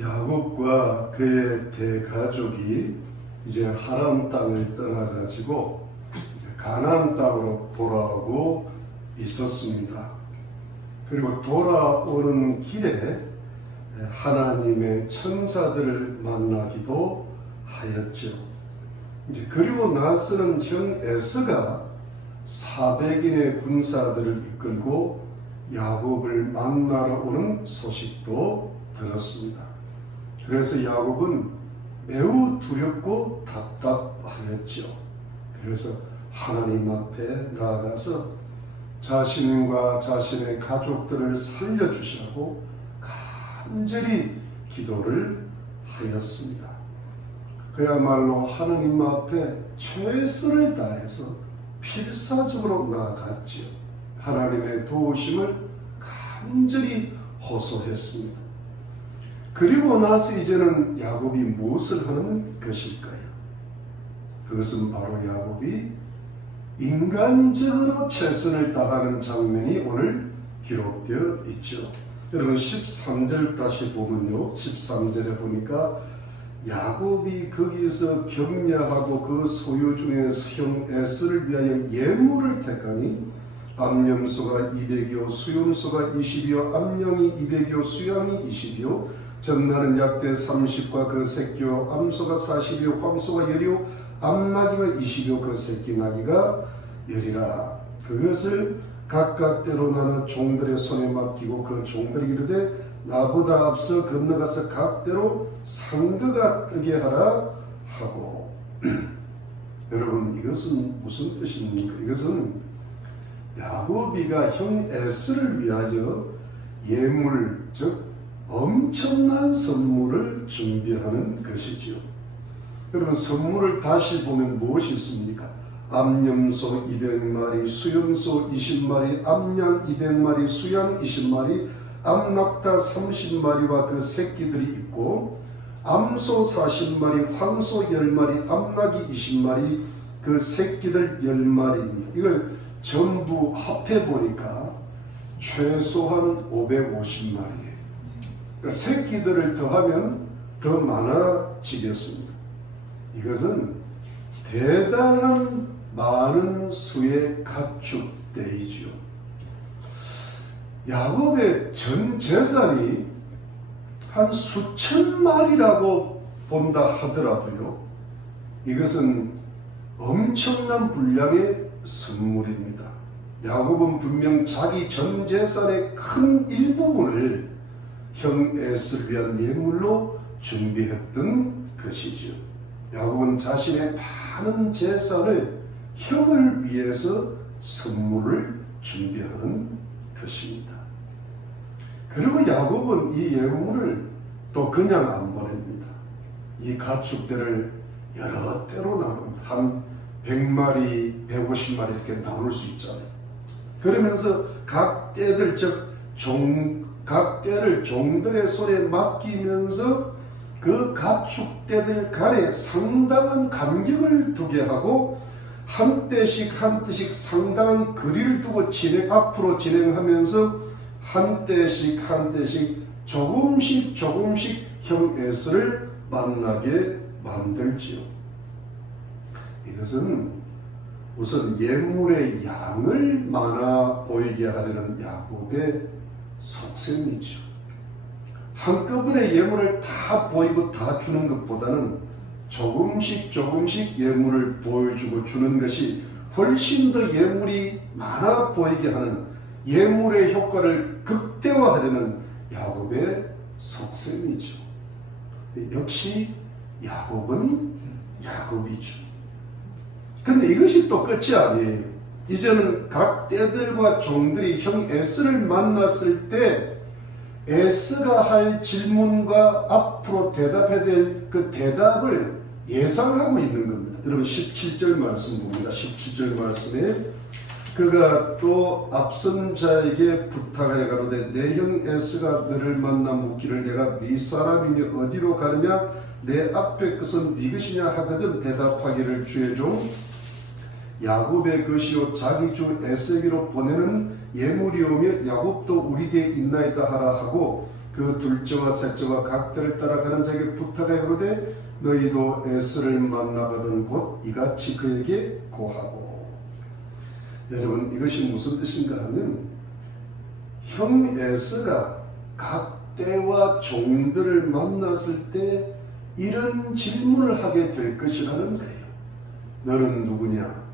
야곱과 그의 대가족이 이제 하란 땅을 떠나가지고 이제 가나안 땅으로 돌아오고 있었습니다. 그리고 돌아오는 길에 하나님의 천사들을 만나기도 하였죠. 이제 그리고 나서는 형 에서가 400인의 군사들을 이끌고 야곱을 만나러 오는 소식도 들었습니다. 그래서 야곱은 매우 두렵고 답답하였죠. 그래서 하나님 앞에 나아가서 자신과 자신의 가족들을 살려주시라고 간절히 기도를 하였습니다. 그야말로 하나님 앞에 최선을 다해서 필사적으로 나아갔지요. 하나님의 도우심을 간절히 호소했습니다. 그리고 나서 이제는 야곱이 무엇을 하는 것일까요? 그것은 바로 야곱이 인간적으로 최선을 다하는 장면이 오늘 기록되어 있죠. 여러분 13절 다시 보면요, 13절에 보니까 야곱이 거기에서 격려하고 그 소유 중에서 형 에서를 위하여 예물을 택하니 암염소가 200여, 수염소가 20여, 암양이 200여, 수양이 20여, 전나는 약대 30과 그 새끼요, 암소가 40여, 황소가 10여, 암나귀가 20여, 그 새끼 나귀가 10이라. 그것을 각각 때로 나는 종들의 손에 맡기고 그 종들이 이르되 나보다 앞서 건너가서 각대로 상거가 뜨게 하라 하고. 여러분 이것은 무슨 뜻입니까? 이것은 야곱이가 형 에서를 위하여 예물, 즉 엄청난 선물을 준비하는 것이지요. 여러분 선물을 다시 보면 무엇이 있습니까? 암염소 200마리, 수염소 20마리, 암양 200마리, 수양 20마리, 암낙타 30마리와 그 새끼들이 있고, 암소 40마리, 황소 10마리, 암낙이 20마리, 그 새끼들 10마리입니다. 이걸 전부 합해 보니까 최소한 550마리예요. 그러니까 새끼들을 더하면 더 많아지겠습니다. 이것은 대단한 많은 수의 가축대이지요. 야곱의 전 재산이 한 수천 마리라고 본다 하더라도요, 이것은 엄청난 분량의 선물입니다. 야곱은 분명 자기 전 재산의 큰 일부분을 형 에서를 위한 예물로 준비했던 것이죠. 야곱은 자신의 많은 재산을 형을 위해서 선물을 준비하는 것입니다. 그리고 야곱은 이 예물을 또 그냥 안 보냅니다. 이 가축들을 여러 때로 나눕니다. 한 100마리, 150마리 이렇게 나눌 수 있잖아요. 그러면서 각 떼들, 즉 각 떼를 종들의 손에 맡기면서 그 가축대들 간에 상당한 간격을 두게 하고 한 떼씩 한 떼씩 상당한 거리를 두고 앞으로 진행하면서 한 떼씩 한 떼씩 조금씩 형 에서를 만나게 만들지요. 이것은 우선 예물의 양을 많아 보이게 하려는 야곱의 속셈이죠. 한꺼번에 예물을 다 보이고 다 주는 것보다는 조금씩 예물을 보여주고 주는 것이 훨씬 더 예물이 많아 보이게 하는, 예물의 효과를 극대화하려는 야곱의 속셈이죠. 역시 야곱은 야곱이죠. 근데 이것이 또 끝이 아니에요. 이제는 각 떼들과 종들이 형 에서를 만났을 때 에서가 할 질문과 앞으로 대답해야 될 그 대답을 예상하고 있는 겁니다. 여러분 17절 말씀 봅니다. 17절 말씀에 그가 또 앞선 자에게 부탁하여 가로되 내 형 에서가 너를 만나 묻기를 내가 네 사람이며 어디로 가느냐 내 앞에 것은 네 것이냐 하거든 대답하기를 주의 종 야곱의 것이요 자기 주 에서에게로 보내는 예물이오며 야곱도 우리 뒤에 있나이다 하라 하고 그 둘째와 셋째와 각들을 따라가는 자에게 부탁하여 이르되 너희도 에서를 만나거든 곧 이같이 그에게 고하고. 여러분, 이것이 무슨 뜻인가 하면 형 에서가 각 때와 종들을 만났을 때 이런 질문을 하게 될 것이라는 거예요. 너는 누구냐?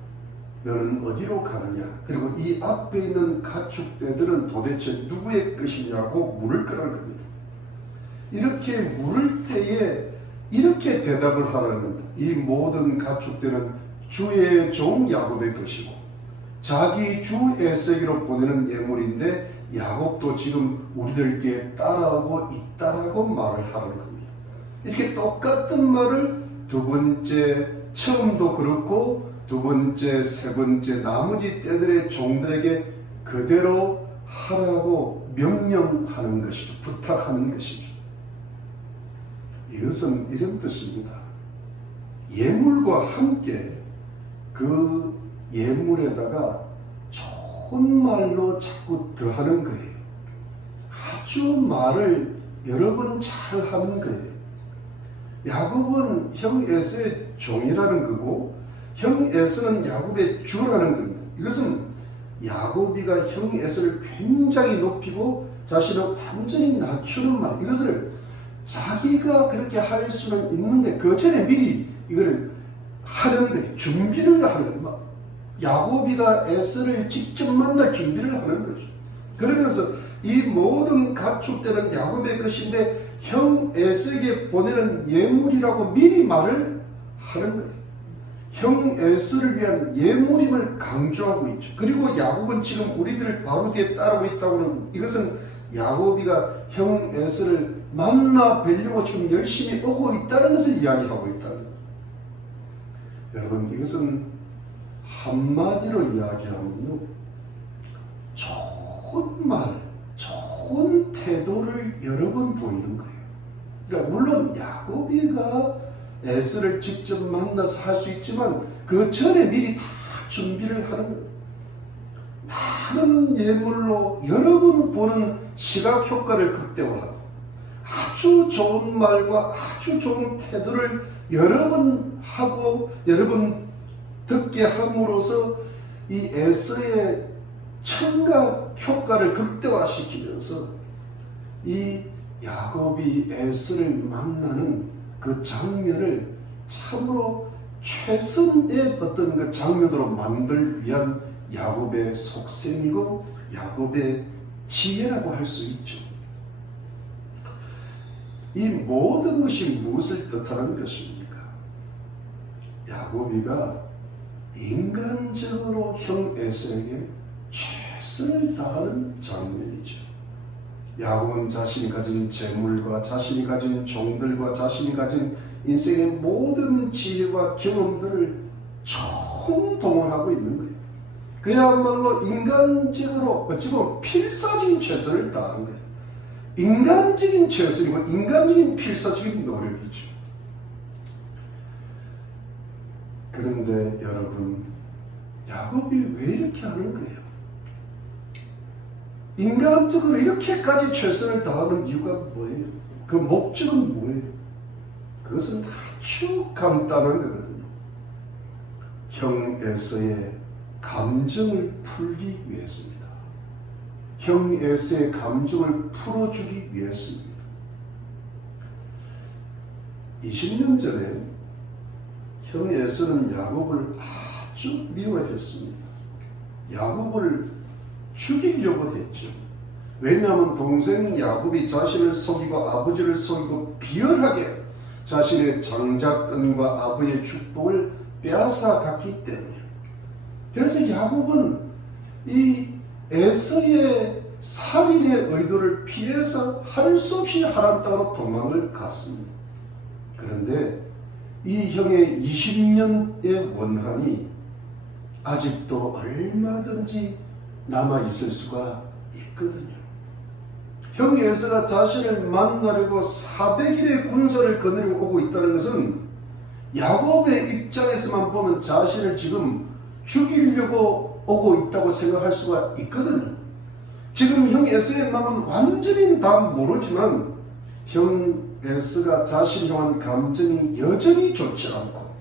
너는 어디로 가느냐? 그리고 이 앞에 있는 가축대들은 도대체 누구의 것이냐고 물을 거라는 겁니다. 이렇게 물을 때에 이렇게 대답을 하라는 겁니다. 이 모든 가축대는 주의 종 야곱의 것이고 자기 주 에세기로 보내는 예물인데 야곱도 지금 우리들께 따라오고 있다라고 말을 하는 겁니다. 이렇게 똑같은 말을 두 번째, 처음도 그렇고 두 번째, 세 번째, 나머지 때들의 종들에게 그대로 하라고 명령하는 것이죠. 부탁하는 것이죠. 이것은 이런 뜻입니다. 예물과 함께 그 예물에다가 좋은 말로 자꾸 더하는 거예요. 아주 말을 여러 번 잘 하는 거예요. 야곱은 형 에서의 종이라는 거고 형 에서는 야곱의 주라는 겁니다. 이것은 야곱이가 형 에서를 굉장히 높이고 자신을 완전히 낮추는 말. 이것을 자기가 그렇게 할 수는 있는데 그 전에 미리 이거를 하는 거예요. 준비를 하는 거예요. 야곱이가 에서를 직접 만날 준비를 하는 거죠. 그러면서 이 모든 가축들은 야곱의 것인데 형 에서에게 보내는 예물이라고 미리 말을 하는 거예요. 형 에서를 위한 예물임을 강조하고 있죠. 그리고 야곱은 지금 우리들 바로 뒤에 따르고 있다고 하는 이것은 야곱이가 형 에서를 만나 뵈려고 지금 열심히 오고 있다는 것을 이야기하고 있다는 거예요. 여러분, 이것은 한마디로 이야기하면요, 좋은 말, 좋은 태도를 여러 번 보이는 거예요. 그러니까 물론 야곱이가 에서를 직접 만나서 할 수 있지만 그 전에 미리 다 준비를 하는 거예요. 많은 예물로 여러 번 보는 시각 효과를 극대화하고 아주 좋은 말과 아주 좋은 태도를 여러 번 하고 여러 번 듣게 함으로써 이 에서의 청각 효과를 극대화시키면서 이 야곱이 에서를 만나는 그 장면을 참으로 최선의 어떤 그 장면으로 만들 위한 야곱의 속셈이고 야곱의 지혜라고 할 수 있죠. 이 모든 것이 무엇을 뜻하는 것입니까? 야곱이가 인간적으로 형 에서에게 최선을 다하는 장면이죠. 야곱은 자신이 가진 재물과 자신이 가진 종들과 자신이 가진 인생의 모든 지혜와 경험들을 총동원하고 있는 거예요. 그야말로 인간적으로 어찌 보면 필사적인 최선을 다하는 거예요. 인간적인 최선이고 인간적인 필사적인 노력이죠. 그런데 여러분, 야곱이 왜 이렇게 하는 거예요? 인간적으로 이렇게까지 최선을 다하는 이유가 뭐예요? 그 목적은 뭐예요? 그것은 아주 간단한 거거든요. 형 에서의 감정을 풀기 위해서입니다. 형 에서의 감정을 풀어주기 위해서입니다. 20년 전에 형 에서는 야곱을 아주 미워했습니다. 야곱을 죽이려고 했죠. 왜냐하면 동생 야곱이 자신을 속이고 아버지를 속이고 비열하게 자신의 장자권과 아버지의 축복을 빼앗아 갔기 때문에. 그래서 야곱은 이 에서의 살인의 의도를 피해서 할 수 없이 하란 땅으로 도망을 갔습니다. 그런데 이 형의 20년의 원한이 아직도 얼마든지 남아있을 수가 있거든요. 형 에서가 자신을 만나려고 400일의 군사를 거느리고 오고 있다는 것은 야곱의 입장에서만 보면 자신을 지금 죽이려고 오고 있다고 생각할 수가 있거든요. 지금 형 에서의 마음은 완전히 다 모르지만 형 에서가 자신을 향한 감정이 여전히 좋지 않고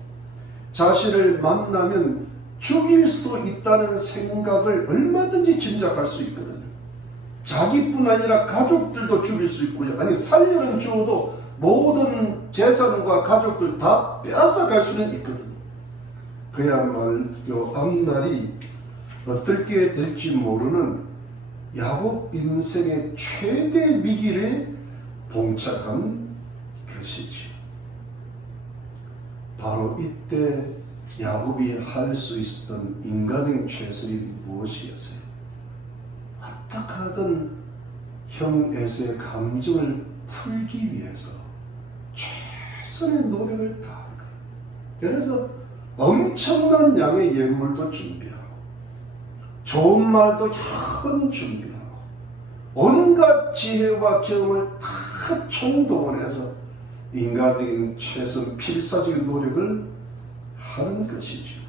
자신을 만나면 죽일 수도 있다는 생각을 얼마든지 짐작할 수 있거든요. 자기뿐 아니라 가족들도 죽일 수 있고요. 아니 살려는 주어도 모든 재산과 가족들 다 빼앗아갈 수는 있거든요. 그야말로 앞날이 어떻게 될지 모르는 야곱 인생의 최대 위기를 봉착한 것이지. 바로 이때 야곱이 할 수 있었던 인간의 최선이 무엇이었어요? 어떻게 하든 형 에서의 감정을 풀기 위해서 최선의 노력을 다한 거예요. 그래서 엄청난 양의 예물도 준비하고 좋은 말도 여러 번 준비하고 온갖 지혜와 경험을 다 총동원해서 인간적인 최선 필사적인 노력을 하는 것이죠.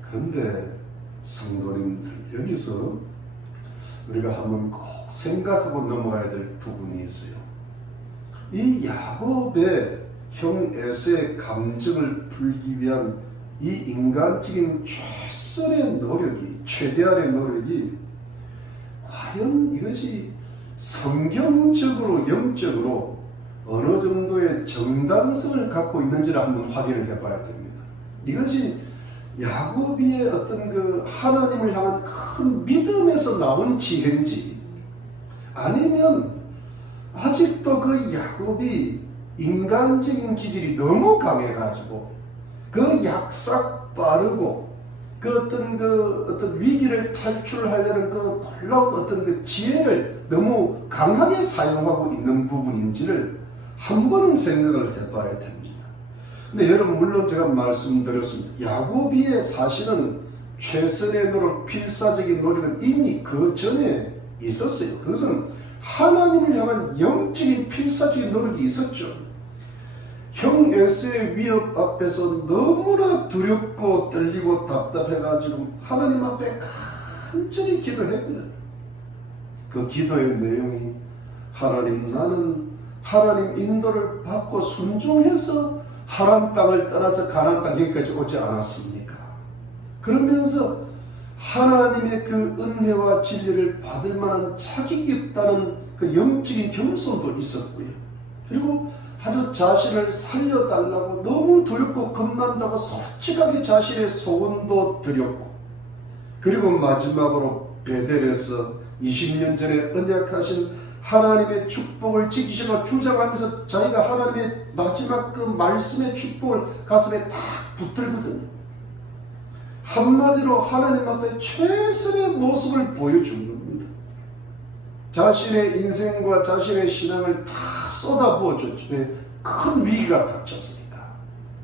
그런데 성도님들, 여기서 우리가 한번 꼭 생각하고 넘어가야 될 부분이 있어요. 이 야곱의 형 에서의 감정을 풀기 위한 이 인간적인 최선의 노력이, 최대한의 노력이 과연 이것이 성경적으로, 영적으로 어느 정도의 정당성을 갖고 있는지를 한번 확인을 해봐야 됩니다. 이것이 야곱의 어떤 그 하나님을 향한 큰 믿음에서 나온 지혜인지, 아니면 아직도 그 야곱이 인간적인 기질이 너무 강해가지고 그 약삭 빠르고 그 어떤 위기를 탈출하려는 그 놀라운 어떤 그 지혜를 너무 강하게 사용하고 있는 부분인지를 한 번은 생각을 해봐야 됩니다. 근데 여러분, 물론 제가 말씀드렸습니다. 야곱의 사실은 최선의 노력, 필사적인 노력은 이미 그 전에 있었어요. 그것은 하나님을 향한 영적인 필사적인 노력이 있었죠. 형 에서의 위협 앞에서 너무나 두렵고 떨리고 답답해가지고 하나님 앞에 간절히 기도했거든요. 그 기도의 내용이 하나님, 나는 하나님 인도를 받고 순종해서 하란 땅을 떠나서 가나안 땅 여기까지 오지 않았습니까? 그러면서 하나님의 그 은혜와 진리를 받을 만한 자격이 없다는 그 영적인 겸손도 있었고요. 그리고 아주 자신을 살려달라고 너무 두렵고 겁난다고 솔직하게 자신의 소원도 드렸고, 그리고 마지막으로 베델에서 20년 전에 언약하신 하나님의 축복을 지키시고 주장하면서 자기가 하나님의 마지막 그 말씀의 축복을 가슴에 딱 붙들거든요. 한마디로 하나님 앞에 최선의 모습을 보여준 겁니다. 자신의 인생과 자신의 신앙을 다 쏟아부어 줬죠. 큰 위기가 닥쳤으니까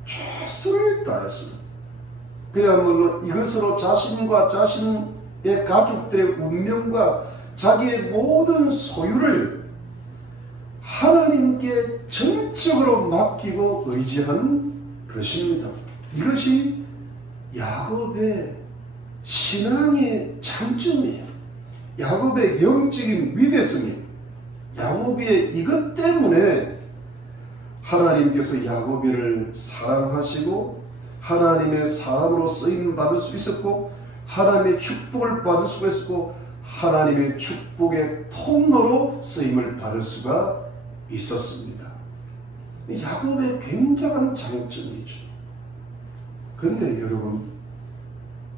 최선을 다했습니다. 그야말로 이것으로 자신과 자신의 가족들의 운명과 자기의 모든 소유를 하나님께 전적으로 맡기고 의지한 것입니다. 이것이 야곱의 신앙의 장점이에요. 야곱의 영적인 위대성이에요. 야곱의 이것 때문에 하나님께서 야곱이를 사랑하시고 하나님의 사람으로 쓰임 받을 수 있었고, 하나님의 축복을 받을 수가 있었고, 하나님의 축복의 통로로 쓰임을 받을 수가 있었습니다. 야곱의 굉장한 장점이죠. 그런데 여러분,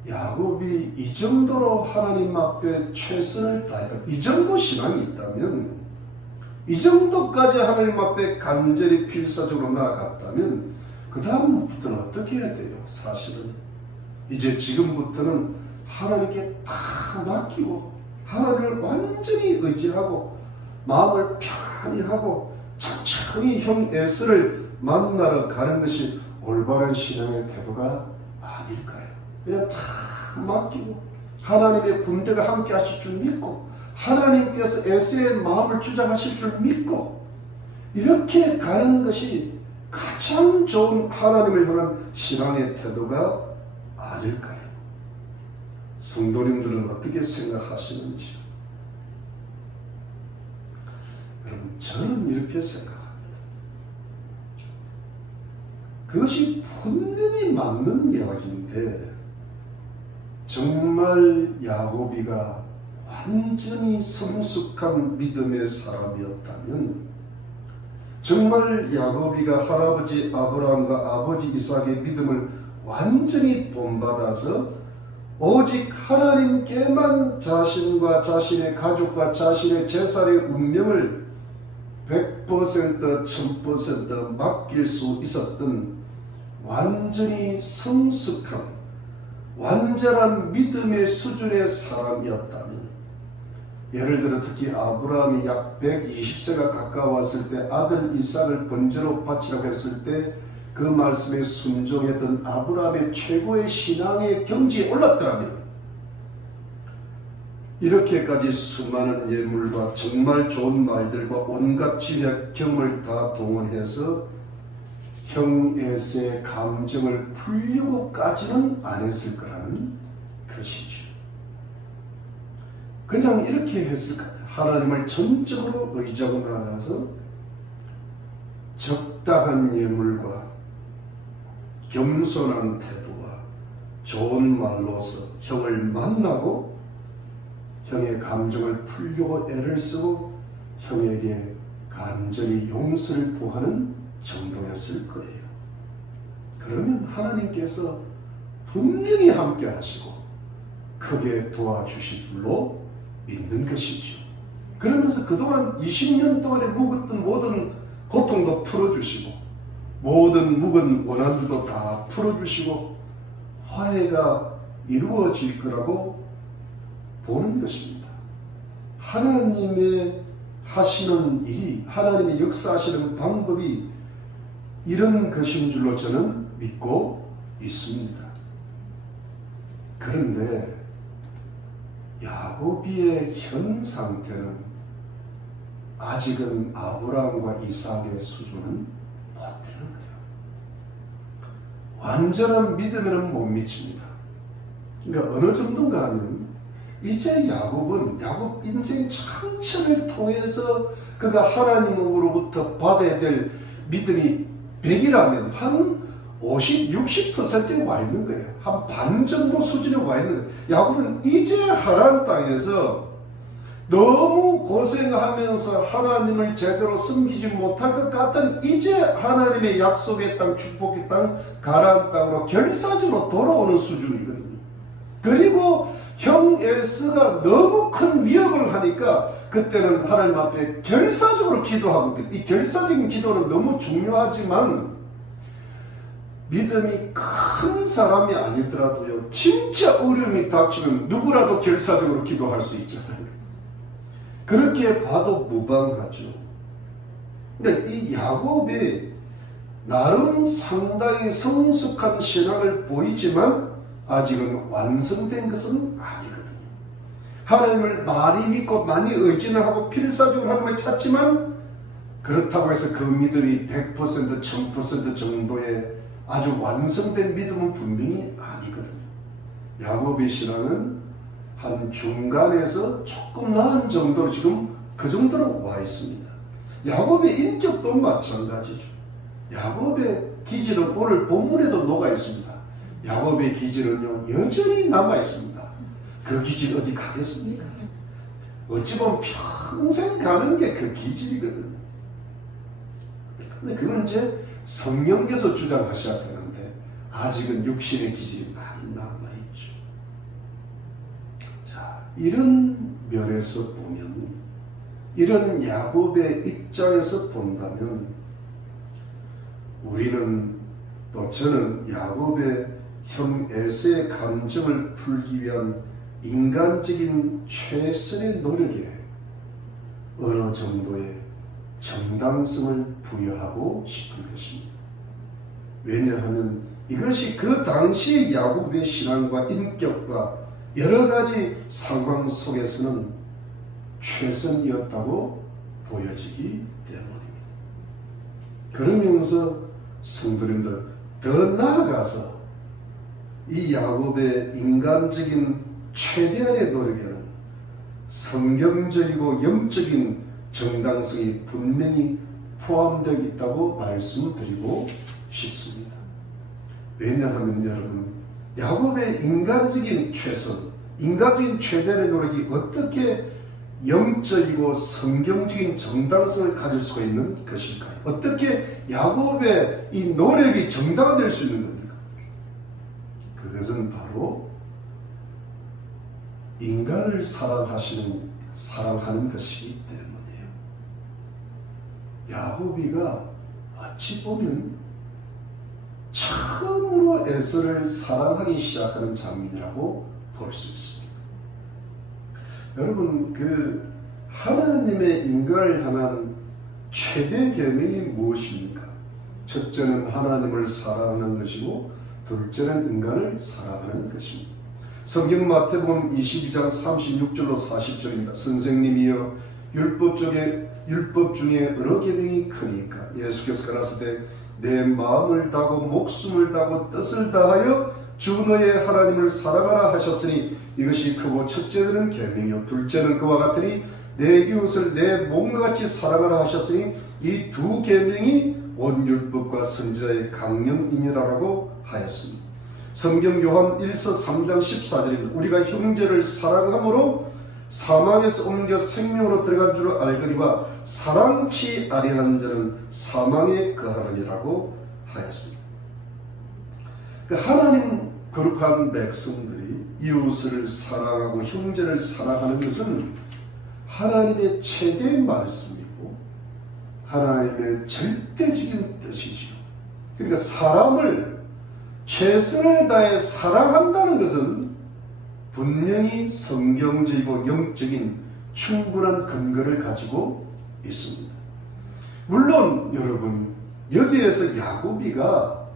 야곱이 이 정도로 하나님 앞에 최선을 다했다, 이 정도 신앙이 있다면, 이 정도까지 하나님 앞에 간절히 필사적으로 나아갔다면 그 다음부터는 어떻게 해야 돼요? 사실은 이제 지금부터는 하나님께 다 맡기고 하나님을 완전히 의지하고 마음을 편히 하고 천천히 형 에서를 만나러 가는 것이 올바른 신앙의 태도가 아닐까요? 그냥 다 맡기고 하나님의 군대가 함께 하실 줄 믿고 하나님께서 에서의 마음을 주장하실 줄 믿고 이렇게 가는 것이 가장 좋은 하나님을 향한 신앙의 태도가 아닐까요? 성도님들은 어떻게 생각하시는지? 여러분, 저는 이렇게 생각합니다. 그것이 분명히 맞는 이야기인데, 정말 야곱이가 완전히 성숙한 믿음의 사람이었다면, 정말 야곱이가 할아버지 아브라함과 아버지 이삭의 믿음을 완전히 본받아서 오직 하나님께만 자신과 자신의 가족과 자신의 재산의 운명을 100% 1000% 맡길 수 있었던 완전히 성숙한 완전한 믿음의 수준의 사람이었다면, 예를 들어 특히 아브라함이 약 120세가 가까웠을 때 아들 이삭을 번제로 바치라고 했을 때 그 말씀에 순종했던 아브라함의 최고의 신앙의 경지에 올랐더라면, 이렇게까지 수많은 예물과 정말 좋은 말들과 온갖 지략 경험을 다 동원해서 형 에서의 감정을 풀려고까지는 안 했을 거라는 것이죠. 그냥 이렇게 했을 것 같아요. 하나님을 전적으로 의지하고 나가서 적당한 예물과 겸손한 태도와 좋은 말로서 형을 만나고 형의 감정을 풀려고 애를 쓰고 형에게 간절히 용서를 구하는 정도였을 거예요. 그러면 하나님께서 분명히 함께 하시고 크게 도와주실 줄로 믿는 것이죠. 그러면서 그동안 20년 동안에 묵었던 모든 고통도 풀어주시고 모든 묵은 원한들도 다 풀어주시고 화해가 이루어질 거라고 보는 것입니다. 하나님의 하시는 일이, 하나님의 역사하시는 방법이 이런 것인 줄로 저는 믿고 있습니다. 그런데 야곱의 현 상태는 아직은 아브라함과 이삭의 수준은 못 되는 거예요. 완전한 믿음에는 못 미칩니다. 그러니까 어느 정도인가 하면 이제 야곱 인생 전체를 통해서 그가 하나님으로부터 받아야 될 믿음이 100이라면 한 50, 60%에 와 있는 거예요. 한 반 정도 수준에 와 있는 거예요. 야곱은 이제 하나님 땅에서 너무 고생하면서 하나님을 제대로 섬기지 못할 것 같은 이제 하나님의 약속의 땅, 축복의 땅, 가나안 땅으로 결사적으로 돌아오는 수준이거든요. 그리고 형 에서가 너무 큰 위협을 하니까 그때는 하나님 앞에 결사적으로 기도하고, 이 결사적인 기도는 너무 중요하지만 믿음이 큰 사람이 아니더라도요, 진짜 어려움이 닥치면 누구라도 결사적으로 기도할 수 있잖아요. 그렇게 봐도 무방하죠. 근데 이 야곱이 나름 상당히 성숙한 신앙을 보이지만 아직은 완성된 것은 아니거든요. 하나님을 많이 믿고 많이 의지는 하고 필사적으로 하나님을 찾지만 그렇다고 해서 그 믿음이 100% 1000% 정도의 아주 완성된 믿음은 분명히 아니거든요. 야곱의 신앙은 한 중간에서 조금 나은 정도로 지금 그 정도로 와 있습니다. 야곱의 인격도 마찬가지죠. 야곱의 기질은 오늘 본문에도 녹아 있습니다. 야곱의 기질은요 여전히 남아 있습니다. 그 기질 어디 가겠습니까? 어찌 보면 평생 가는 게 그 기질이거든요. 근데 그건 이제 성령께서 주장하셔야 되는데 아직은 육신의 기질이 많이 남아있죠. 자, 이런 면에서 보면, 이런 야곱의 입장에서 본다면 우리는, 또 저는 야곱의 형 에서의 감정을 풀기 위한 인간적인 최선의 노력에 어느 정도의 정당성을 부여하고 싶은 것입니다. 왜냐하면 이것이 그 당시 야곱의 신앙과 인격과 여러 가지 상황 속에서는 최선이었다고 보여지기 때문입니다. 그러면서 성도님들, 더 나아가서 이 야곱의 인간적인 최대한의 노력에는 성경적이고 영적인 정당성이 분명히 포함되어 있다고 말씀드리고 싶습니다. 왜냐하면 여러분, 야곱의 인간적인 최선, 인간적인 최대한의 노력이 어떻게 영적이고 성경적인 정당성을 가질 수가 있는 것일까요? 어떻게 야곱의 이 노력이 정당화될 수 있는 겁니까? 그것은 바로 인간을 사랑하는 것이기 때문이에요. 야곱이가 어찌 보면 처음으로 에서를 사랑하기 시작하는 장면이라고 볼 수 있습니다. 여러분, 그 하나님의 인간을 향한 최대 계명이 무엇입니까? 첫째는 하나님을 사랑하는 것이고 둘째는 인간을 사랑하는 것입니다. 성경 마태복음 22장 36절로 40절입니다. 선생님이여 율법 중에 어느 계명이 크니까? 예수께서 가라사대 내 마음을 다하고 목숨을 다하고 뜻을 다하여 주 너의 하나님을 사랑하라 하셨으니 이것이 크고 첫째는 계명이요 둘째는 그와 같으니 내 이웃을 내 몸과 같이 사랑하라 하셨으니 이 두 계명이 온 율법과 선지자의 강령이니라라고 하였습니다. 성경 요한 1서 3장 14절입니다. 우리가 형제를 사랑함으로 사망에서 옮겨 생명으로 들어간 줄 알거니와 사랑치 아니한 자는 사망에 거하느니라고 하였습니다. 하나님 거룩한 백성들이 이웃을 사랑하고 형제를 사랑하는 것은 하나님의 최대 말씀이고 하나님의 절대적인 뜻이죠. 그러니까 사람을 최선을 다해 사랑한다는 것은 분명히 성경적이고 영적인 충분한 근거를 가지고 있습니다. 물론 여러분, 여기에서 야곱이가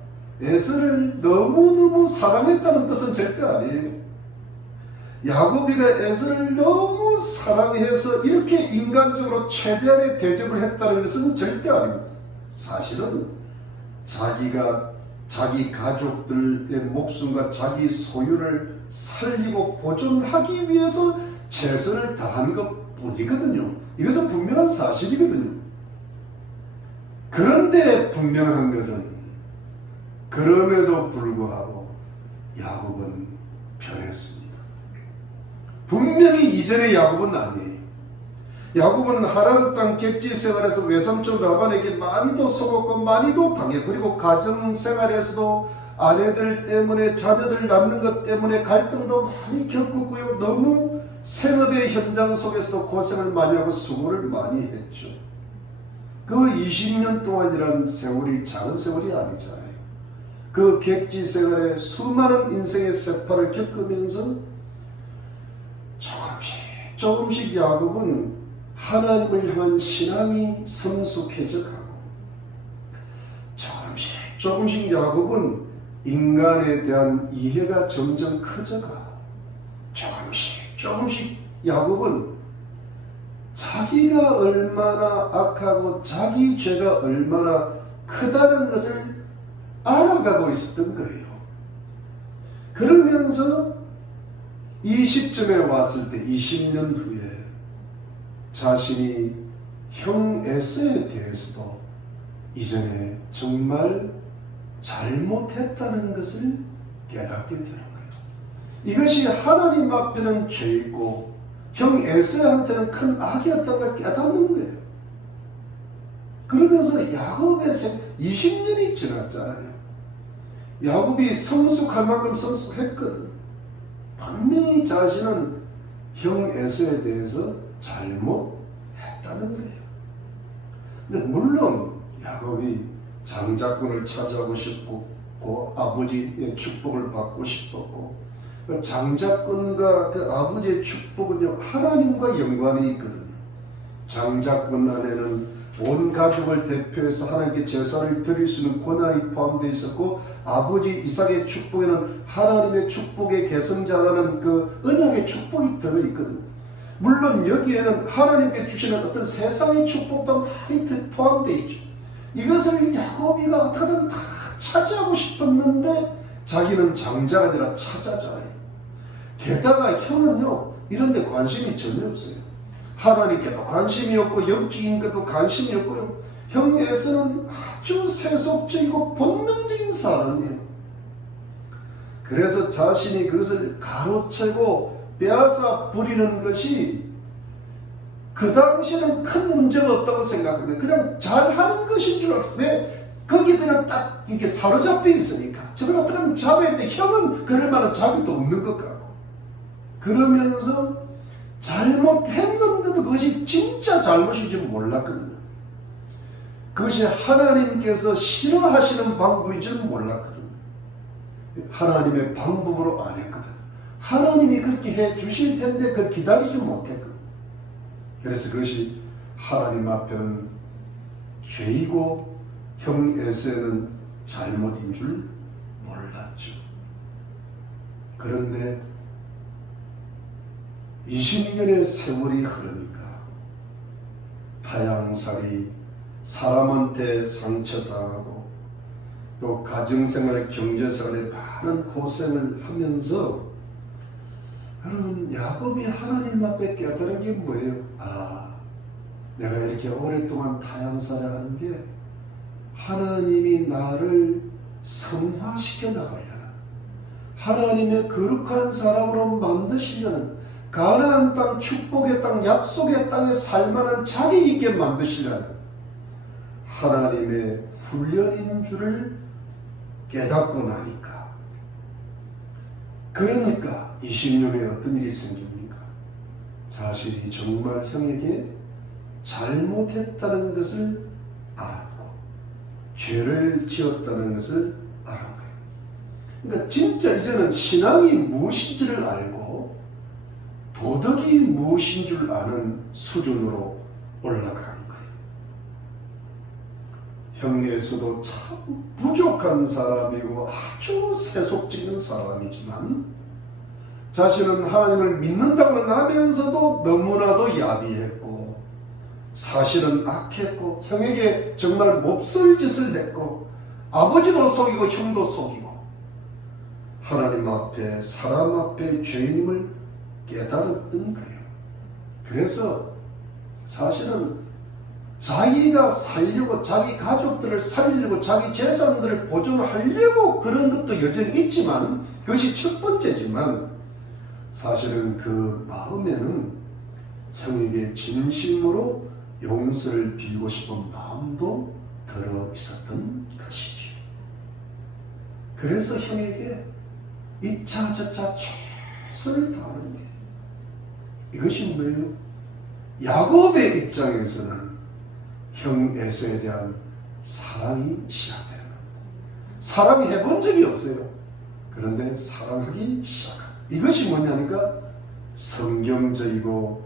에서를 너무너무 사랑했다는 뜻은 절대 아니에요. 야곱이가 에서를 너무 사랑해서 이렇게 인간적으로 최대한의 대접을 했다는 것은 절대 아닙니다. 사실은 자기 가족들의 목숨과 자기 소유를 살리고 보존하기 위해서 최선을 다한 것 뿐이거든요. 이것은 분명한 사실이거든요. 그런데 분명한 것은 그럼에도 불구하고 야곱은 변했습니다. 분명히 이전의 야곱은 아니에요. 야곱은 하란 땅 객지 생활에서 외삼촌 라반에게 많이도 속았고 많이도 당했고 그리고 가정 생활에서도 아내들 때문에 자녀들 낳는 것 때문에 갈등도 많이 겪었고요. 너무 생업의 현장 속에서도 고생을 많이 하고 수고를 많이 했죠. 그 20년 동안이라는 세월이 작은 세월이 아니잖아요. 그 객지 생활에 수많은 인생의 세파를 겪으면서 조금씩 야곱은 하나님을 향한 신앙이 성숙해져 가고 조금씩 야곱은 인간에 대한 이해가 점점 커져 가고 조금씩 야곱은 자기가 얼마나 악하고 자기 죄가 얼마나 크다는 것을 알아가고 있었던 거예요. 그러면서 이 시점에 왔을 때 20년 후에 자신이 형 에서에 대해서도 이전에 정말 잘못했다는 것을 깨닫게 되는 거예요. 이것이 하나님 앞에는 죄이고 형 에서한테는 큰 악이었다는 걸 깨닫는 거예요. 그러면서 야곱의 20년이 지났잖아요. 야곱이 성숙할 만큼 성숙했거든. 분명히 자신은 형 에서에 대해서 잘못했다는 거예요. 근데 물론 야곱이 장자권을 차지하고 싶었고 아버지의 축복을 받고 싶었고 그 장자권과 그 아버지의 축복은요 하나님과 연관이 있거든요. 장자권 안에는 온 가족을 대표해서 하나님께 제사를 드릴 수 있는 권한이 포함되어 있었고 아버지 이삭의 축복에는 하나님의 축복의 계승자라는 그 언약의 축복이 들어있거든요. 물론 여기에는 하나님께 주시는 어떤 세상의 축복도 많이 포함되어 있죠. 이것을 야곱이가 어떻게든 다 차지하고 싶었는데 자기는 장자가 아니라 차자잖아요. 게다가 형은요, 이런 데 관심이 전혀 없어요. 하나님께도 관심이 없고 영적인 것도 관심이 없고요. 형 에서는 아주 세속적이고 본능적인 사람이에요. 그래서 자신이 그것을 가로채고 빼앗아 부리는 것이 그 당시에는 큰 문제가 없다고 생각합니다. 그냥 잘하는 것인 줄 알았어요. 왜? 거기에 그냥 딱 이게 사로잡혀 있으니까. 저걸 어떻게든 잡아야 돼. 형은 그럴 만한 자격도 없는 것 같고. 그러면서 잘못했는데도 그것이 진짜 잘못인 줄 몰랐거든요. 그것이 하나님께서 싫어하시는 방법인 줄 몰랐거든요. 하나님의 방법으로 안 했거든. 하나님이 그렇게 해 주실 텐데 그걸 기다리지 못했거든. 그래서 그것이 하나님 앞에는 죄이고 형 에서는 잘못인 줄 몰랐죠. 그런데 20년의 세월이 흐르니까 타양살이 사람한테 상처당하고 또 가정생활, 경제생활에 많은 고생을 하면서 여러분, 야곱이 하나님 앞에 깨달은 게 뭐예요? 아, 내가 이렇게 오랫동안 타양살을 하는 게 하나님이 나를 성화시켜 나가려는, 하나님의 거룩한 사람으로 만드시려는, 가나안 땅, 축복의 땅, 약속의 땅에 살만한 자리 있게 만드시려는 하나님의 훈련인 줄을 깨닫고 나니까, 그러니까 20년에 어떤 일이 생깁니까? 자신이 정말 형에게 잘못했다는 것을 알았고 죄를 지었다는 것을 알은 거예요. 그러니까 진짜 이제는 신앙이 무엇인지를 알고 도덕이 무엇인 줄 아는 수준으로 올라가는 거예요. 형에서도 참 부족한 사람이고 아주 세속적인 사람이지만 자신은 하나님을 믿는다고는 하면서도 너무나도 야비했고 사실은 악했고 형에게 정말 몹쓸 짓을 했고 아버지도 속이고 형도 속이고 하나님 앞에 사람 앞에 죄인임을 깨달았던 거예요. 그래서 사실은 자기가 살려고 자기 가족들을 살리려고 자기 재산들을 보존하려고 그런 것도 여전히 있지만 그것이 첫 번째지만 사실은 그 마음에는 형에게 진심으로 용서를 빌고 싶은 마음도 들어 있었던 것이죠. 그래서 형에게 이차 저차 최선을 다하는 게 이것이 뭐예요? 야곱의 입장에서는 형 에서에 대한 사랑이 시작되는 겁니다. 사랑이 해본 적이 없어요. 그런데 사랑하기 시작합니다. 이것이 뭐냐니까 성경적이고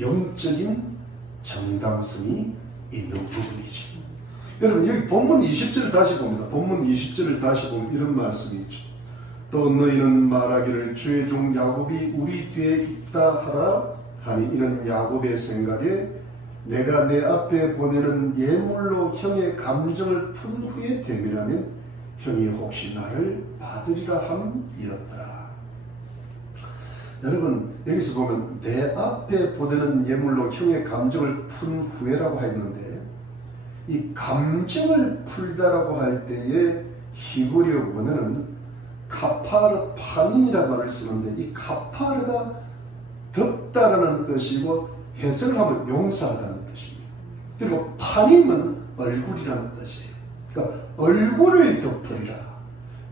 영적인 정당성이 있는 부분이죠. 여러분 여기 본문 20절을 다시 봅니다. 본문 20절을 다시 보면 이런 말씀이 있죠. 또 너희는 말하기를 주의 종 야곱이 우리 뒤에 있다 하라 하니 이는 야곱의 생각에 내가 내 앞에 보내는 예물로 형의 감정을 푼 후에 되밀하면 형이 혹시 나를 받으리라 함이었더라. 여러분 여기서 보면 내 앞에 보내는 예물로 형의 감정을 푼 후에라고 했는데 이 감정을 풀다라고 할 때에 히브리어 원어는 카파르 파닌이라는 말을 쓰는데 이 카파르가 덮다라는 뜻이고 해석을 하면 용서하다는 뜻입니다. 그리고 파님은 얼굴이라는 뜻이에요. 그러니까 얼굴을 덮으리라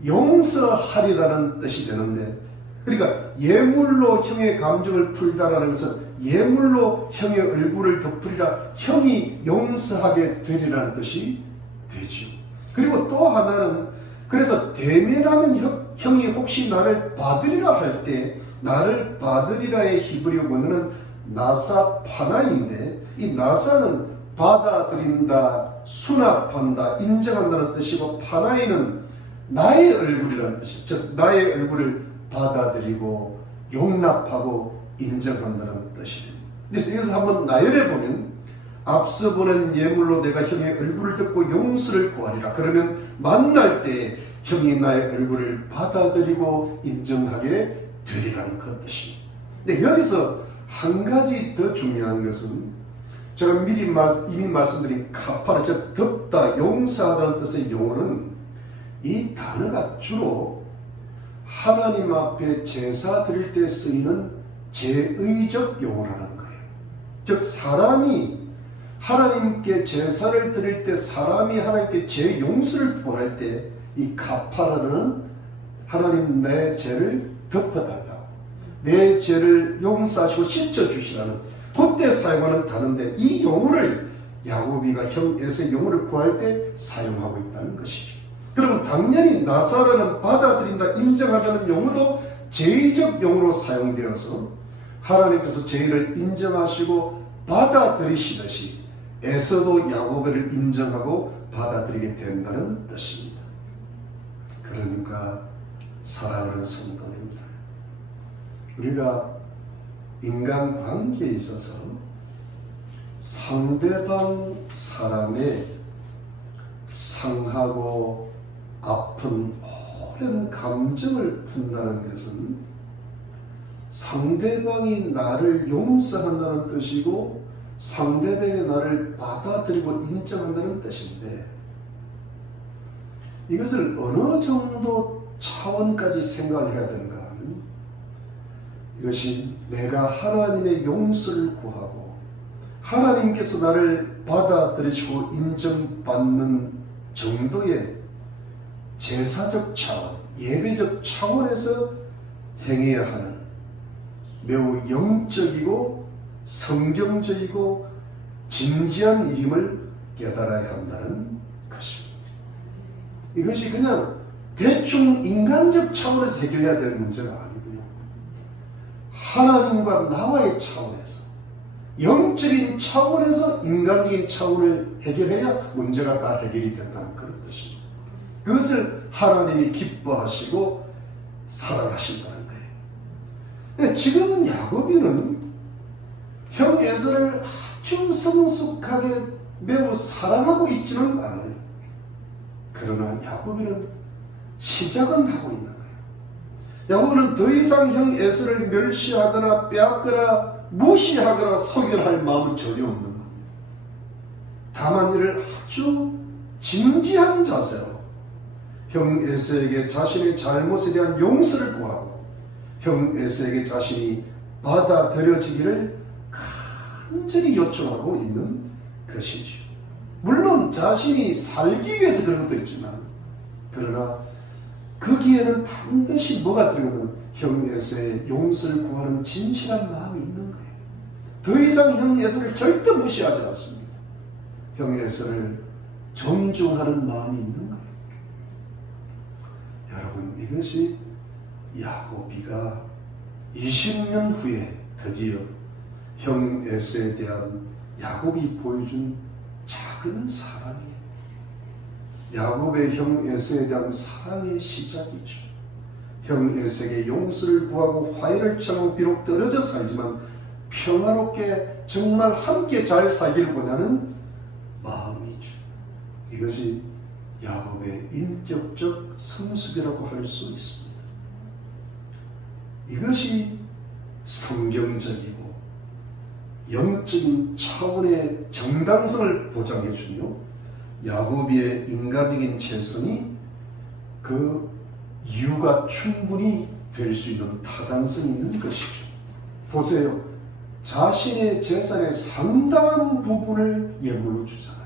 용서하리라는 뜻이 되는데 그러니까 예물로 형의 감정을 풀다라는 것은 예물로 형의 얼굴을 덮으리라 형이 용서하게 되리라는 뜻이 되죠. 그리고 또 하나는 그래서 대면하면 형이 혹시 나를 받으리라 할 때 나를 받으리라의 히브리어 원어는 나사파나인데 이 나사는 받아들인다, 수납한다, 인정한다는 뜻이고 파나이는 나의 얼굴이라는 뜻이죠. 즉 나의 얼굴을 받아들이고 용납하고 인정한다는 뜻이에요. 그래서 여기서 한번 나열해 보면 앞서 보낸 예물로 내가 형의 얼굴을 덮고 용서를 구하리라. 그러면 만날 때 형이 나의 얼굴을 받아들이고 인정하게 되리라는 그 뜻입니다. 근데 여기서 한 가지 더 중요한 것은 제가 이미 말씀드린 카파라, 즉 덮다, 용서하다는 뜻의 용어는 이 단어가 주로 하나님 앞에 제사 드릴 때 쓰이는 제의적 용어라는 거예요. 즉 사람이 하나님께 제사를 드릴 때, 사람이 하나님께 죄 용서를 구할 때 이 카파라는 하나님 내 죄를 덮어달라, 내 죄를 용서하시고 씻어주시라는 그때 사용하는 단어인데, 이 용어를 야고비가 형 에서의 용어를 구할 때 사용하고 있다는 것이죠. 그러면 당연히 나사라는 받아들인다, 인정하자는 용어도 제의적 용어로 사용되어서 하나님께서 죄를 인정하시고 받아들이시듯이 에서도 야고보를 인정하고 받아들이게 된다는 뜻입니다. 그러니까 사랑하는 성도님들, 우리가 인간관계에 있어서 상대방 사람의 상하고 아픈 오랜 감정을 푼다는 것은 상대방이 나를 용서한다는 뜻이고 상대방이 나를 받아들이고 인정한다는 뜻인데, 이것을 어느 정도 차원까지 생각을 해야 되는가 하면, 이것이 내가 하나님의 용서를 구하고 하나님께서 나를 받아들이시고 인정받는 정도의 제사적 차원, 예배적 차원에서 행해야 하는 매우 영적이고 성경적이고 진지한 일임을 깨달아야 한다는 것입니다. 이것이 그냥 대충 인간적 차원에서 해결해야 될 문제가 아니고요, 하나님과 나와의 차원에서, 영적인 차원에서 인간적인 차원을 해결해야 문제가 다 해결이 된다는 그런 뜻입니다. 그것을 하나님이 기뻐하시고 사랑하신다는 거예요. 지금 야고보는 형 에서를 아주 성숙하게 매우 사랑하고 있지는 않아요. 그러나 야고보는 시작은 하고 있는 거예요. 야고보는 더 이상 형 에서를 멸시하거나 빼앗거나 무시하거나 소멸할 마음은 전혀 없는 겁니다. 다만 이를 아주 진지한 자세로 형 에서에게 자신의 잘못에 대한 용서를 구하고 형 에서에게 자신이 받아들여지기를 간절히 요청하고 있는 것이죠. 물론 자신이 살기 위해서 그런 것도 있지만, 그러나 거기에는 반드시 뭐가 들어가면 형 에서의 용서를 구하는 진실한 마음이 있는 거예요. 더 이상 형 에서를 절대 무시하지 않습니다. 형 에서를 존중하는 마음이 있는 거예요. 여러분, 이것이 야고보가 20년 후에 드디어 형 에서에 대한 야고보이 보여준 작은 사랑이에요. 야고보의 형 에서에 대한 사랑의 시작이죠. 형 에서에게 용서를 구하고 화해를 청하고 비록 떨어져 살지만 평화롭게 정말 함께 잘 살기를 원하는 마음이죠. 이것이 야고보의 인격적 성숙이라고 할 수 있습니다. 이것이 성경적이고 영적인 차원의 정당성을 보장해 주며 야고보의 인간적인 재성이 그 이유가 충분히 될 수 있는 타당성이 있는 것이죠. 보세요. 자신의 재산의 상당한 부분을 예물로 주잖아요.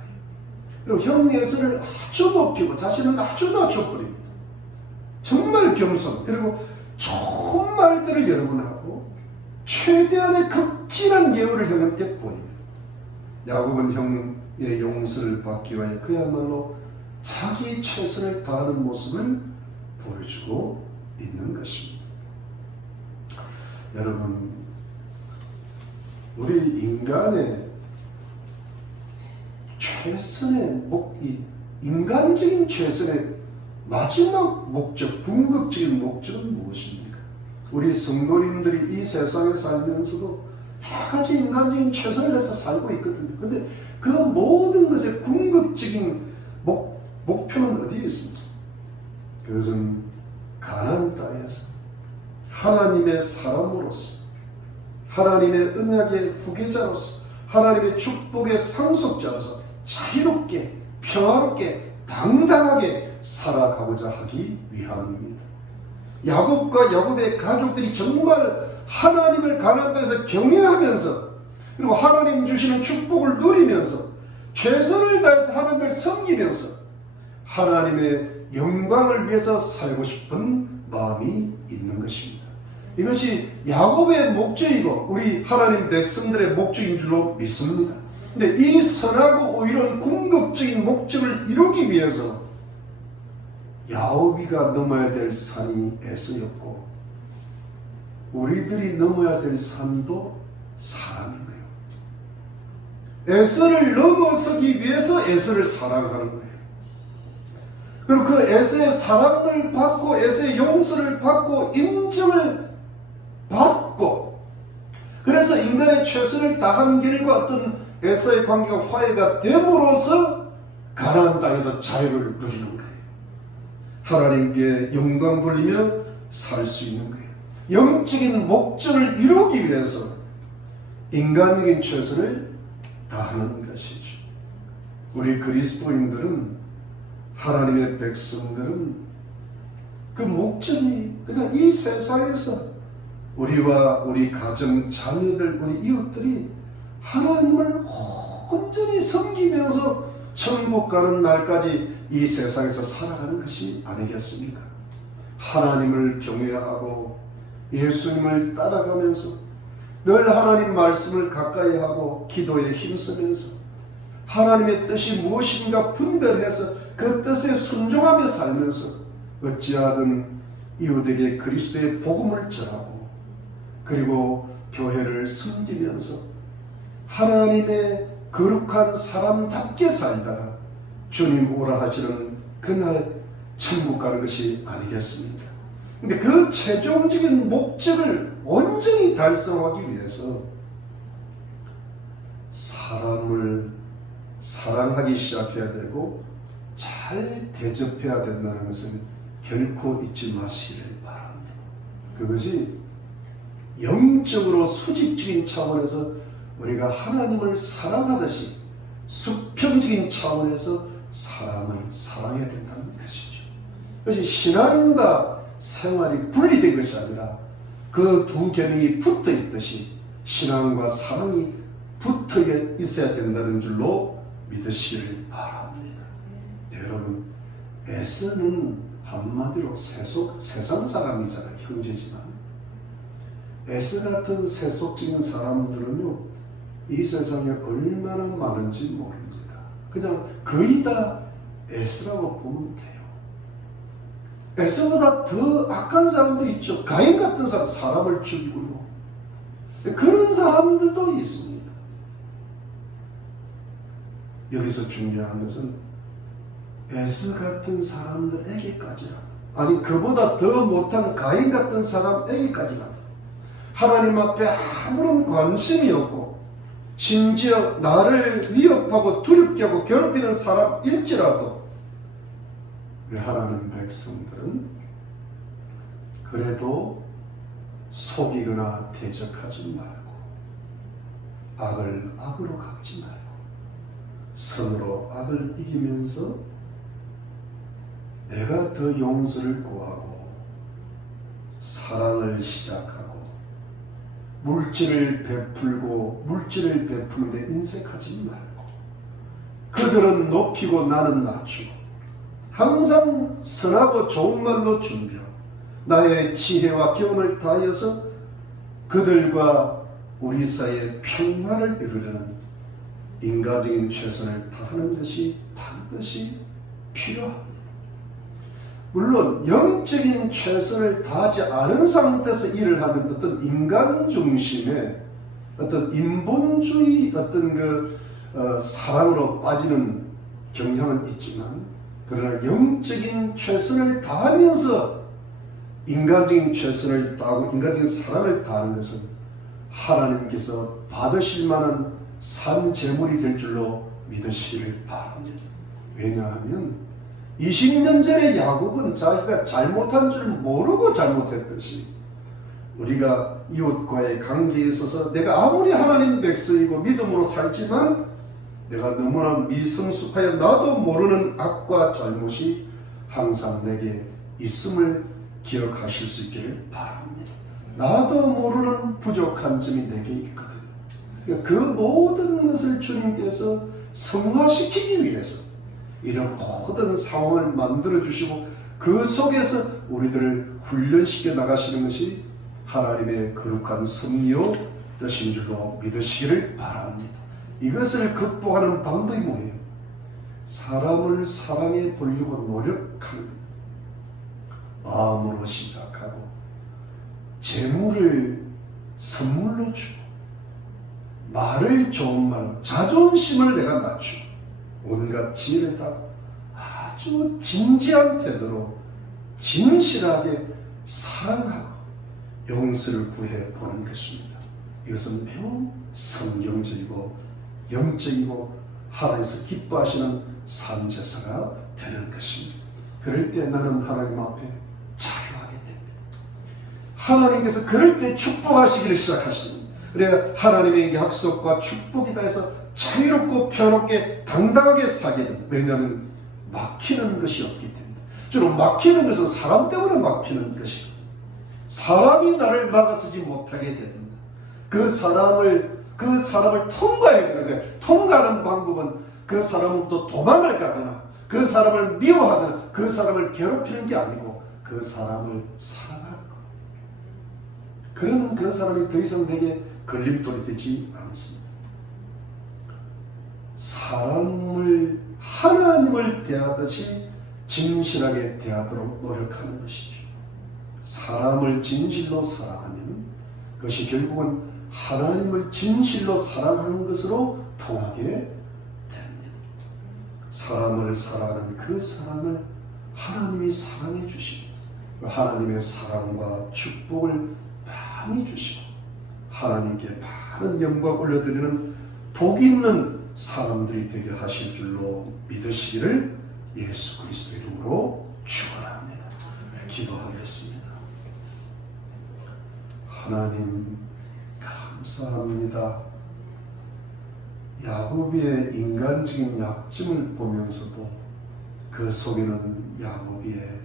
그리고 형 에서를 아주 높이고 자신은 아주 낮춰버립니다. 정말 겸손, 그리고 좋은 말들을 여러 번 하고 최대한의 극진한 예우를 형한테 보입니다. 야고보는 형의 용서를 받기 위해 그야말로 자기 최선을 다하는 모습을 보여주고 있는 것입니다. 여러분, 우리 인간의 최선의 인간적인 최선의 마지막 목적, 궁극적인 목적은 무엇입니까? 우리 성도님들이 이 세상에 살면서도 여러 가지 인간적인 최선을 다해서 살고 있거든요. 근데 그 모든 것의 궁극적인 목표는 어디에 있습니까? 그것은 가나안 땅에서 하나님의 사람으로서, 하나님의 언약의 후계자로서, 하나님의 축복의 상속자로서 자유롭게, 평화롭게, 당당하게 살아가고자 하기 위함입니다. 야곱과 야곱의 가족들이 정말 하나님을 가나안 땅에서 경외하면서, 그리고 하나님 주시는 축복을 누리면서 최선을 다해서 하나님을 섬기면서 하나님의 영광을 위해서 살고 싶은 마음이 있는 것입니다. 이것이 야곱의 목적이고 우리 하나님 백성들의 목적인 줄로 믿습니다. 근데 이 선하고 이런 궁극적인 목적을 이루기 위해서 야곱이가 넘어야 될 산이 에서였고, 우리들이 넘어야 될 산도 사람인 거예요. 에서를 넘어서기 위해서 에서를 사랑하는 거예요. 그리고 그 에서의 사랑을 받고 에서의 용서를 받고 인정을 받고, 그래서 인간의 최선을 다한 결과 어떤 에서의 관계가 화해가 됨으로써 가나안 땅에서 자유를 누리는 거예요. 하나님께 영광 돌리며 살 수 있는 거예요. 영적인 목적을 이루기 위해서 인간적인 최선을 다하는 것이죠. 우리 그리스도인들은, 하나님의 백성들은 그 목적이 그냥 이 세상에서 우리와 우리 가정, 자녀들, 우리 이웃들이 하나님을 온전히 섬기면서 천국 가는 날까지 이 세상에서 살아가는 것이 아니겠습니까? 하나님을 경외하고 예수님을 따라가면서 늘 하나님 말씀을 가까이 하고 기도에 힘쓰면서 하나님의 뜻이 무엇인가 분별해서 그 뜻에 순종하며 살면서 어찌하든 이웃에게 그리스도의 복음을 전하고, 그리고 교회를 섬기면서 하나님의 거룩한 사람답게 살다가 주님 오라 하시는 그날 천국 가는 것이 아니겠습니까? 근데 그 최종적인 목적을 온전히 달성하기 위해서 사람을 사랑하기 시작해야 되고 잘 대접해야 된다는 것을 결코 잊지 마시기를 바랍니다. 그것이 영적으로 수직적인 차원에서 우리가 하나님을 사랑하듯이 수평적인 차원에서 사람을 사랑해야 된다는 것이죠. 그것이 신앙과 생활이 분리된 것이 아니라 그 두 개념이 붙어 있듯이 신앙과 사랑이 붙어 있어야 된다는 줄로 믿으시기를 바랍니다. 여러분, 에서는 한마디로 세상 사람이잖아요. 형제지만 에서 같은 세속적인 사람들은요, 이 세상에 얼마나 많은지 모릅니다. 그냥 거의 다 에서라고 보면 돼요. 에서보다 더 악한 사람도 있죠. 가인 같은 사람, 사람을 죽이고요. 그런 사람들도 있습니다. 여기서 중요한 것은 에서 같은 사람들에게까지라도, 아니 그보다 더 못한 가인 같은 사람에게까지라도 하나님 앞에 아무런 관심이 없고, 심지어 나를 위협하고 두렵게 하고 괴롭히는 사람일지라도 우리 하나님 백성들은 그래도 속이거나 대적하지 말고, 악을 악으로 갚지 말고 선으로 악을 이기면서 내가 더 용서를 구하고 사랑을 시작하고 물질을 베푸는데 인색하지 말고, 그들은 높이고 나는 낮추고 항상 선하고 좋은 말로 준비하고 나의 지혜와 경험을 다하여서 그들과 우리 사이의 평화를 이루려는 인간적인 최선을 다하는 것이 반드시 필요합니다. 물론 영적인 최선을 다하지 않은 상태에서 일을 하는 어떤 인간 중심의 어떤 인본주의 어떤 사랑으로 빠지는 경향은 있지만, 그러나 영적인 최선을 다하면서 인간적인 최선을 다하고 인간적인 사랑을 다하는 것은 하나님께서 받으실 만한 산 제물이 될 줄로 믿으시기를 바랍니다. 왜냐하면 20년 전에 야곱은 자기가 잘못한 줄 모르고 잘못했듯이 우리가 이웃과의 관계에 있어서 내가 아무리 하나님 백성이고 믿음으로 살지만 내가 너무나 미성숙하여 나도 모르는 악과 잘못이 항상 내게 있음을 기억하실 수 있기를 바랍니다. 나도 모르는 부족한 점이 내게 있거든요. 그 모든 것을 주님께서 성화시키기 위해서 이런 모든 상황을 만들어 주시고 그 속에서 우리들을 훈련시켜 나가시는 것이 하나님의 거룩한 섭리요 뜻인 줄로 믿으시기를 바랍니다. 이것을 극복하는 방법이 뭐예요? 사람을 사랑해 보려고 노력하는 마음으로 시작하고 재물을 선물로 주고 말을 좋은 말로 자존심을 내가 낮추고 온갖 지혜를 다 아주 진지한 태도로 진실하게 사랑하고 용서를 구해 보는 것입니다. 이것은 매우 성경적이고 영적이고 하나님께서 기뻐하시는 삶제사가 되는 것입니다. 그럴 때 나는 하나님 앞에 자유하게 됩니다. 하나님께서 그럴 때 축복하시기를 시작하십니다. 그래야 하나님의 약속과 축복이 다해서 자유롭고 편롭게 당당하게 살게 됩니다. 왜냐하면 막히는 것이 없기 때문에. 주로 막히는 것은 사람 때문에 막히는 것이거든요. 사람이 나를 막아서지 못하게 됩니다. 그 사람을 통과해야 되는데 통과하는 방법은 그 사람은 또 도망을 가거나 그 사람을 미워하거나 그 사람을 괴롭히는 게 아니고 그 사람을 사랑하는 것. 그러면 그 사람이 더 이상 내게 걸림돌이 되지 않습니다. 사람을 하나님을 대하듯이 진실하게 대하도록 노력하는 것이죠. 사람을 진실로 사랑하면 그것이 결국은 하나님을 진실로 사랑하는 것으로 통하게 됩니다. 사람을 사랑하는 그 사람을 하나님이 사랑해 주십니다. 하나님의 사랑과 축복을 많이 주시고 하나님께 많은 영광 올려드리는 복 있는 사람들이 되게 하실 줄로 믿으시기를 예수 그리스도 이름으로 축원합니다. 기도하겠습니다. 하나님 감사합니다. 야곱의 인간적인 약점을 보면서도 그 속에는 야곱의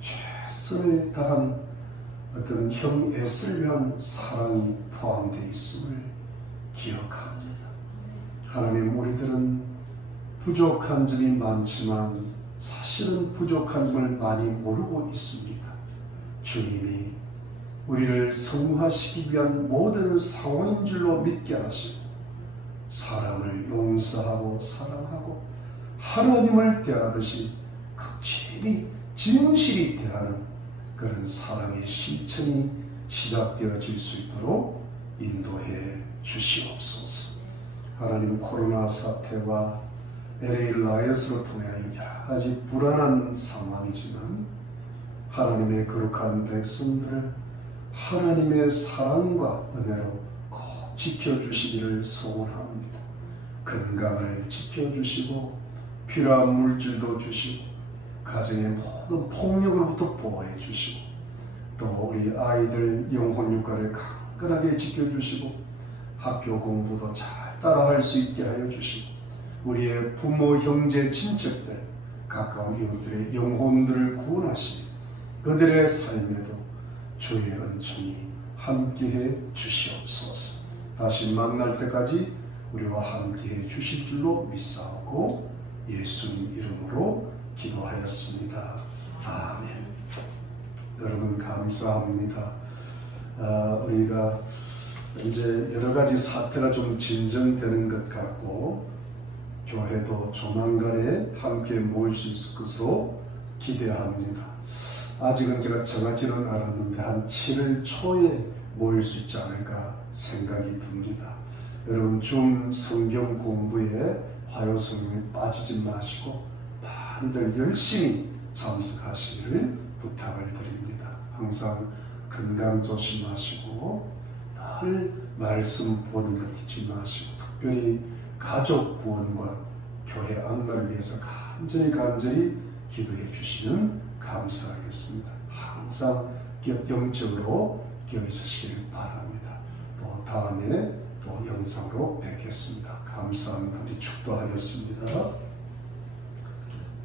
최선을 다한 어떤 형 에스를 위한 사랑이 포함되어 있음을 기억합니다. 하나님, 우리들은 부족한 점이 많지만 사실은 부족한 점을 많이 모르고 있습니다. 주님이 우리를 성화시키기 위한 모든 상황인 줄로 믿게 하시고 사람을 용서하고 사랑하고 하나님을 대하듯이 극진히 진실이 대하는 그런 사랑의 실천이 시작되어질 수 있도록 인도해 주시옵소서. 하나님, 코로나 사태와 LA 라이엇으로 통하여 여러 가지 불안한 상황이지만 하나님의 거룩한 백성들을 하나님의 사랑과 은혜로 꼭 지켜주시기를 소원합니다. 건강을 지켜주시고 필요한 물질도 주시고 가정의 모든 폭력으로부터 보호해 주시고 또 우리 아이들 영혼 육가를 강건하게 지켜주시고 학교 공부도 잘 따라할 수 있게 하여 주시고 우리의 부모, 형제, 친척들 가까운 이웃들의 영혼들을 구원하시며 그들의 삶에도 주의 은총이 함께해 주시옵소서. 다시 만날 때까지 우리와 함께해 주실 줄로 믿사오고 예수님 이름으로 기도하였습니다. 아멘. 여러분 감사합니다. 우리가 이제 여러 가지 사태가 좀 진정되는 것 같고 교회도 조만간에 함께 모일 수 있을 것으로 기대합니다. 아직은 제가 정하지는 않았는데 한 7월 초에 모일 수 있지 않을까 생각이 듭니다. 여러분 좀 성경 공부에 화요성경에 빠지지 마시고 많이들 열심히 참석하시기를 부탁을 드립니다. 항상 건강 조심하시고 늘 말씀 보는 것 잊지 마시고 특별히 가족 구원과 교회 안가를 위해서 간절히 기도해 주시면 감사하겠습니다. 항상 영적으로 끼어 있으시길 바랍니다. 또 다음에 또 영상으로 뵙겠습니다. 감사합니다. 우리 축도하겠습니다.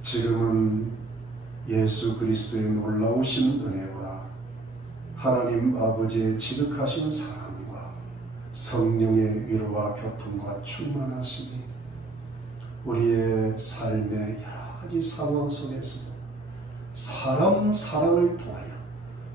지금은 예수 그리스도의 놀라우신 은혜와 하나님 아버지의 지극하신 사랑과 성령의 위로와 교통과 충만하심이 우리의 삶의 여러 가지 상황 속에서 사람 사랑을 통하여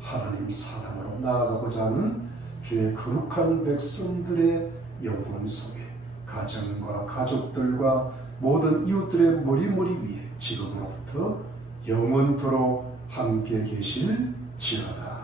하나님 사랑으로 나아가고자 하는 주의 거룩한 백성들의 영혼 속에 가정과 가족들과 모든 이웃들의 머리머리 위에 지금으로부터 영원토록 함께 계실지어다.